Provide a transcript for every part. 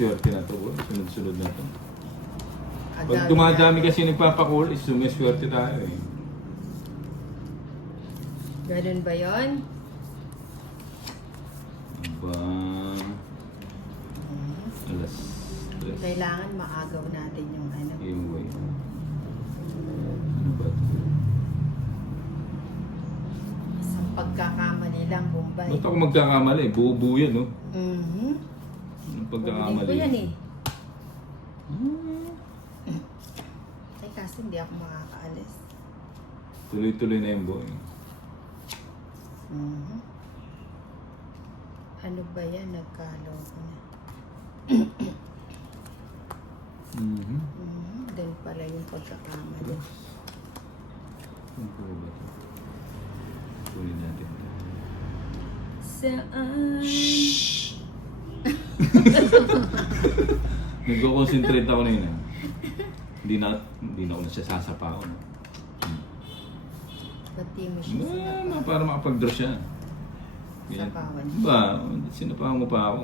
Swerte na to, boy. Sunod-sunod na to. Pag Agad dumadami na. kasi nagpapakul, sumiswerte tayo eh. Ganun ba yun? Aba... Alas... Kailangan maagaw natin yung ano. Yung way. Ano ba ito? Isang pagkakamali lang, Bombay. Ba't ako magkakamali? Buo-buo yan, no? Mhm. Anong Kunin pagkakamali? ko yan eh. Hmm. Ay kasi hindi ako makakaalis. Tuloy-tuloy na yung boy. Mhm. Ano ba yan? Nagkaloko na. Mhm. Doon pala yung pagkakamali. Ano po ba ito? Kunin natin. Saan? Nagko-concentrate ako na yun. Ah. Hindi na ako nasasapaon. Pati mo siya sinapawan. Para makapag-draw siya. Sapawan. Ba, sinapawan mo pa ako.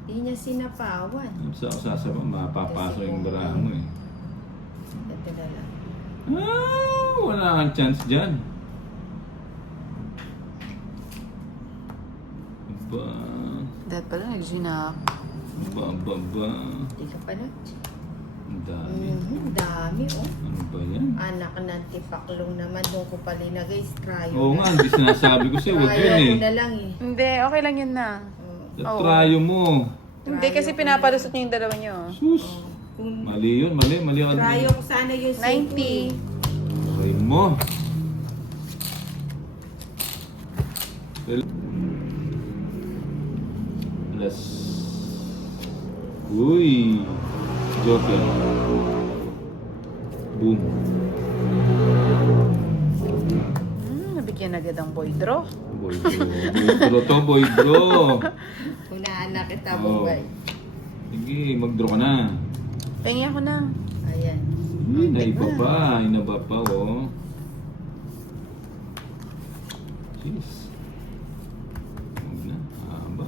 Hindi niya sinapawan. Sa ako sasapa, mapapasok yung baraha mo eh. Ito na lang. Wala kang chance dyan. Ba, Dahil pala nag-ginak. ba. Hindi ka pa na. Ang dami. Dami oh. Ano ba yan? Anak ng tipaklong naman. Doon ko pa linagay. Cryo Oo nga, hindi sinasabi ko sa'yo, huwag Cryo yun eh. ko na lang eh. Hindi, okay lang yun na. Oo. Tryo mo. Hindi, kasi pinapalusot niyo yung dalawa niyo. Sus. Kung Mali yun, mali ako. cryo ko sana yung 90. Try mo. Plus. Uy. Joker. Boom. Nabigyan agad ang boy draw. Boy bro. Boy bro to, boy bro. Unaan kita, Oo. Bombay. Sige, mag-draw ka na. Pengi ako na. Ayan. Inaiba pa, oh. Jeez. Huwag na, haba.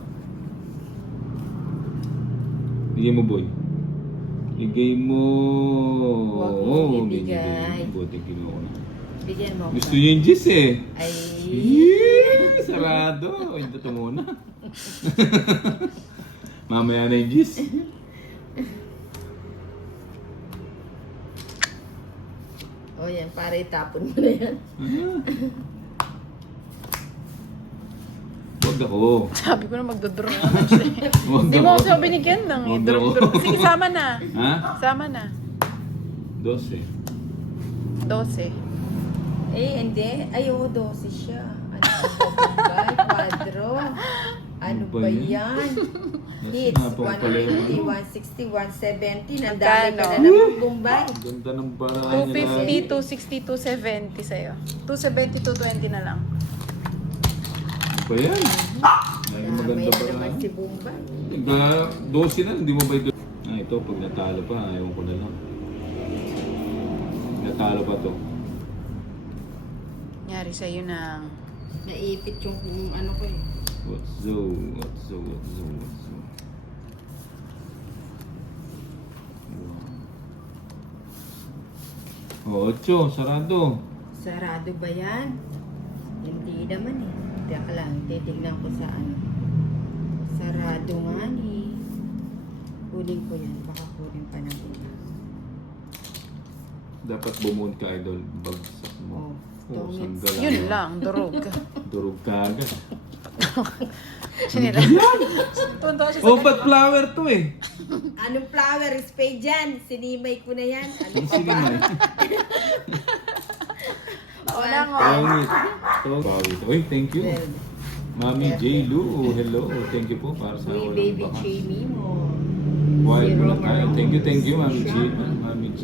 Bigay mo, boy. Bigay mo. Huwag mong ibigay. Buti kinuha ko na. Bigyan mo ako. Gusto niyo yung G's eh. Ay. Sarado. Ito to muna. Mamaya na yung G's. O yan, para itapon mo na yan. Huwag ako. Sabi ko na magdodraw naman siya. Huwag Hindi mo ako. kasi ako binigyan ng Huwag draw. ako. Sige, sama na. Ha? Sama na. 12. 12. Eh, hindi. Ay, oo, 12 siya. Ano ba, Bombay? Quadro. Ano ba yan? Hits, Nasa napang pala yun. 150, 160, 170. Ang dami ka na Magkano? naman, Bombay. Ganda ng barahan niya. 250, 260, 270 sa'yo. 270, 220 na lang. Ano ba yan? Ay, maganda Mamaya barahan. naman si Bombay. 12 na, hindi mo ba ito? Ito, pag natalo pa, ayaw ko na lang. Natalo pa to. Nyari sa'yo ng... Naipit yung ano ko eh. What's so? Wow. 8, sarado. Sarado ba yan? Hindi naman eh. Teka lang, titignan ko sa ano. Sarado nga eh. Kunin ko yan. Baka kunin pa ng iba. Dapat bumuon ka, idol. Bagsak mo. Oh, sandal. Yun lang, durog. Durog ka agad. Sinila. Tunto siya sa Oh, ba't flower to eh? Anong flower? Spade dyan. Sinimay ko na yan. Ano pa Sige ba? na. Wala nga. Pangit. Uy, thank you. Mami J. Lu, hello. Thank you po para sa Uy, walang baby bakas. Jamie mo. Wild mo na Si tayo. Romero. Thank you, Mami J. Mami J.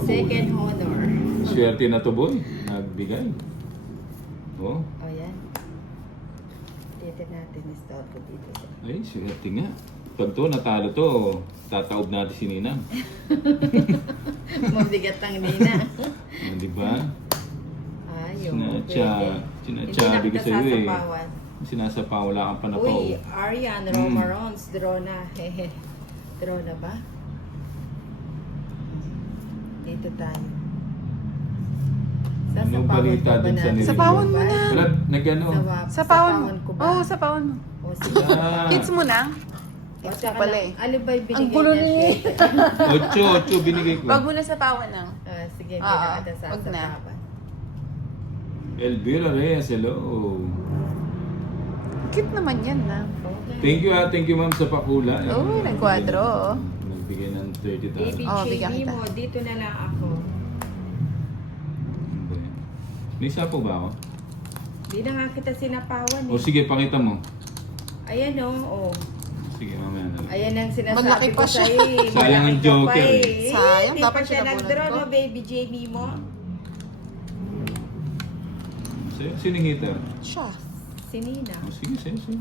Second honor. Swerte na to, boy. Nagbigay. Oh, O yan. Dito natin i-store ko dito. ay, swerte nga. Pag to, natalo to, tataob natin si Ninang. Mabigat ang nina. Oh, di ba? Ayaw. Sinatsabi ko Hindi sa'yo eh. sasapawan. Sinasapa, wala kang panapaw. Uy, Arian, Romarons, draw na. Hehe. Draw na ba? Dito tayo. Ano balita dun sa nililiwan? Sapawan mo na. Wala, nag-ano? Sapawan mo. ko ba? Oo, sapawan mo. O, sige. Kids mo na. O, Kids tsaka mo pala lang, eh. ano ba yung binigay Ang gulo niya? niya. 8 binigay ko. Wag mo na sapawan ng. Sige, Oo, pinakata sa wag na. sapawan. Elvira Reyes, hello. Cute naman yan na. Thank you ma'am sa pakula. Oo, nagkwadro. Nagbigay ng 30,000. Baby Oh, bigyan Jamie kita. mo, dito na lang ako. May sapo ba ako? Di na nga kita sinapawan O eh. sige, pakita mo. Ayan o. Sige, mamaya na lang. Ayan ang Maglaki sinasabi pa ko siya. sa'yo eh. Sayang ang Malaki ka joker pa eh. Sayang, Di dapat pa siya siya nag-draw nabunot ko. no, baby Jamie mo. Sino hitter? Siya. Sinina. O sige, sige.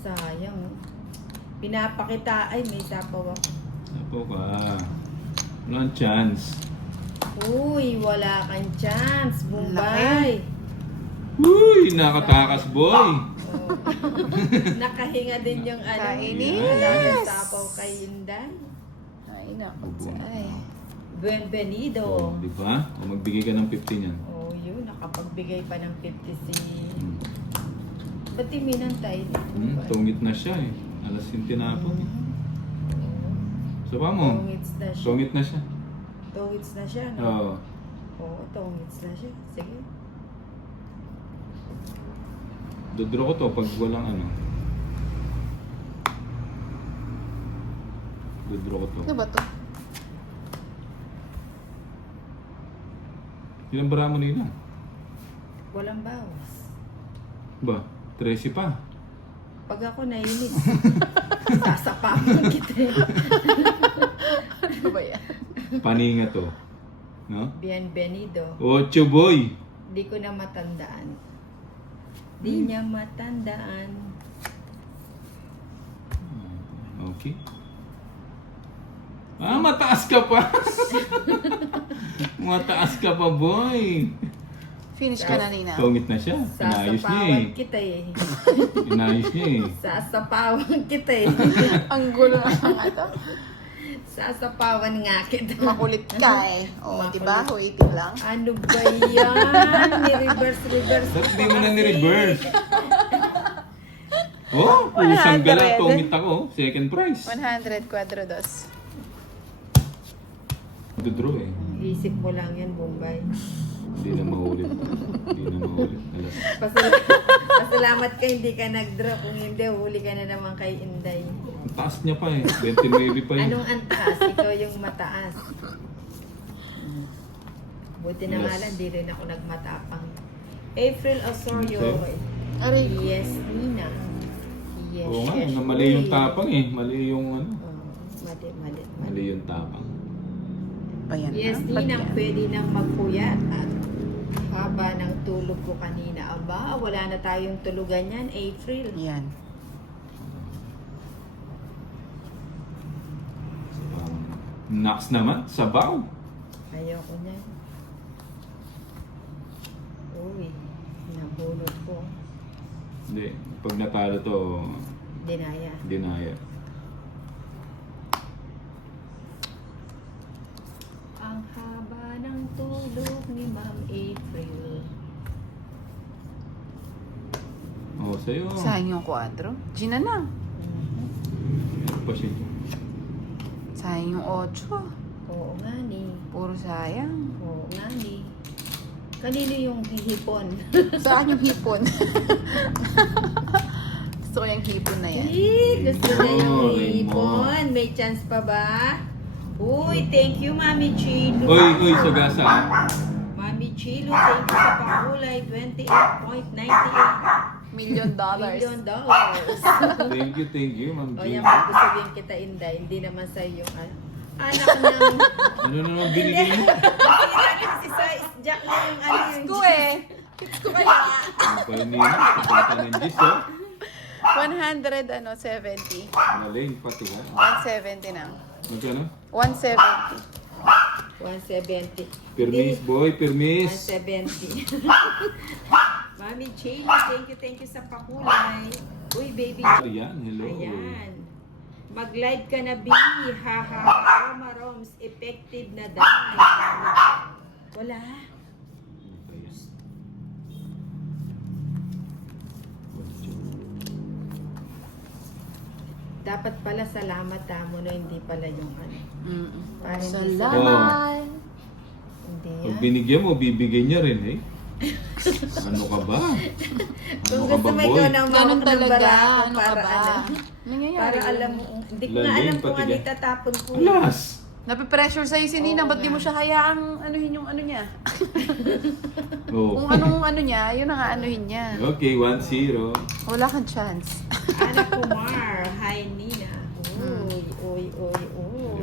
Sayang. Oh. Pinapakita. Ay, may sapaw ako. Sapo ka. Walang chance. Uy, wala kang chance. Bombay. Uy, nakatakas boy. Oh. Nakahinga din yung ano. Kainis. Wala kang sapaw kay Inday. Ay, naku. Ay. Bienvenido. Di ba? O magbigay ka ng 15 yan. Oh, yun. Nakapagbigay pa ng 50 si... Hmm. Ba't iminan tayo? Tungit na siya eh. Alas yung tinapon. Saba mo. Tongits na siya. Tungit na siya. Tongits na siya, no? Oo. Oo, tongits na siya. Sige. Dodraw ko to pag walang ano. Dodraw ko to. Ano ba to? Ilang bara mo nila? Walang bawas. Ba? 13 pa. Pag ako nainis, sasapahan kita. Ano ba yan? Paninga to. No? Bienvenido. 8 boy. Di ko na matandaan. Di niya matandaan. Okay. Mataas ka pa. Mataas ka pa, boy. Finish ka na, Nina. Tungit na siya. Inayos niya eh. Sasapawan kita eh. Inayos niya eh. Sasapawan kita eh. Ang gulo na nga ito. Sasapawan nga kita. Makulit ka eh. O, diba? Waiting lang. Ano ba yan? Ni-reverse. Ba't di mo na ni-reverse? Oh, pusang gala. 100. Tungit ako. Second prize. 100 quadro dos. Dodraw eh. Isip mo lang yan, Bombay. Hindi na maulit. Hindi na maulit. Alas. Pasalamat ka hindi ka nag-draw. Kung hindi, huli ka na naman kay Inday. Ang taas niya pa eh. 29 pa yun. Anong antaas? Ikaw yung mataas. Buti na nga Yes. lang, di rin ako nagmatapang. April Osorio. Okay. Aray. Yes, Nina. Yes, Oo nga, yes. mali yung tapang eh. Mali yung ano. Mali. Mali yung tapang. Pa yan, Yes, ha? Nina, Ba't yan? pwede nang magpuyat at haba ng tulog ko kanina. Aba, wala na tayong tulugan yan, April. Yan. Naks naman, sabaw. Ayoko niyan. Uy, nabunot ko. Hindi, pag natalo to, Dinaya. dinaya. Ang haba ng tulog ni Ma'am April. Oo, sa'yo. Sayang yung quadro. Gina na. Ano pa siya? Sayang yung 8. Oo nga ni. Puro sayang. Oo nga ni. Kanino yung hihipon? Saan yung hipon? Gusto ko yung hipon na yan. Gusto niya yung Oh, hihipon. May chance pa ba? Uy, thank you, Mami Chilo. Uy, sagasa. Mami Chilo, thank you sa pakulay. 28.98 $1 million. million. Thank you, Ma'am O G. yan, gusto kita, Inday. Hindi naman sa'yo yung anak ng... Ano na naman binigay mo? Masira kasi sa Jack na yung ano yung... Ko eh. Fix ko kaya. Ano pa yun nila? Kapalitan ng G's, oh. 170. Maling pati ha. 170 na. Magkano? 170. 170. Permis, boy, permis. 170. Mami Jayla, thank you sa pakulay. Uy, baby. Ayan, hello. Ayan. Mag-live ka na, B. Ha, ha, ha. Maroms, effective na dahil. Wala. Ayan. Dapat pala salamat mo no, hindi pala yung ano. Parang hindi Salamat. Hindi Pag yan. binigyan mo, bibigyan niya rin eh. Ano ka ba? Kung Ano ka gusto ba, mo boy? ikaw na Ganun umawak ng talaga. barako Ano ka para ba? ano. Nangyayari. Para alam mo, hindi ko na Lalim, alam kung pati ano yan. itatapon ko. Alas! Napipressure sa'yo si Ninang, Oo ba't di mo nga. siya hayaang anuhin yung ano niya? Oh. Kung anong ano niya, yun ang anuhin niya. Okay, 1-0. Wala kang chance. Ana Kumar, hi Nina. Uy,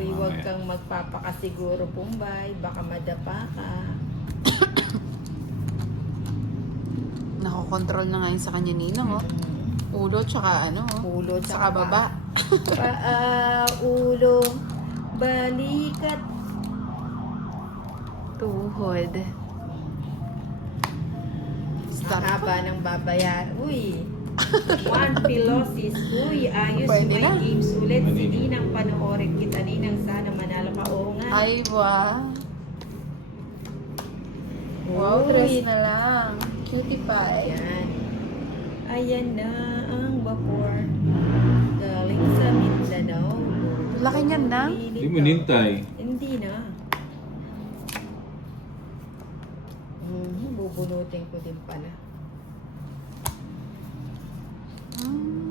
huwag kang magpapakasiguro, Pumbay. Baka madapa ka. Nakokontrol na nga yun sa kanya Ninang, oh. Ulo, tsaka ano, oh. Ulo, Tsaka baba. Ulo, balikat. Tuhod. Ang haba ng babayar. Uy, one pilosis. Uy, ayos Pwede may na. games ulit. Si Manini. Ninang panoorin kita. Ninang sana manalo ka. Oo nga. Ay, wow, Uy. dress na lang. Cutie pie. Ayan. Ayan na ang vapor. Galing sa Mindanao. Laki niyan, Nang. Hindi mo nintay. Hindi na. Bubunutin ko din pala.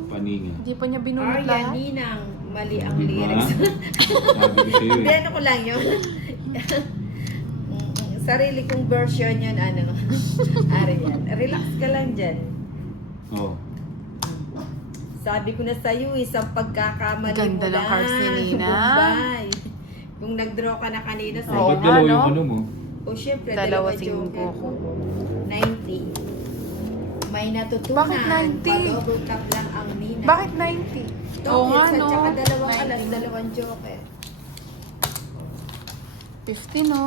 Paninga. Hindi pa niya binunod Arya lahat. Ninang, mali ang Di ba? lyrics. Sabi ko sa'yo Hindi, eh. ano ko lang yun. Sarili kong version yun, ano. Arian. Relax ka lang dyan. Oh. Sabi ko na sa'yo, isang pagkakamali Ganda mo ng cards ni Nina. Bombay. Kung nag-draw ka na kanina sa Oo Ba't nga, dalawa no? yung ano mo? O syempre, Dalawa dalawa singko joker ko. 90. May natutunan. Bakit 90? Pag-double tap lang ang Nina. Bakit 90? Oo nga, no? Tsaka dalawang alas, 90. dalawang joker. 50, no?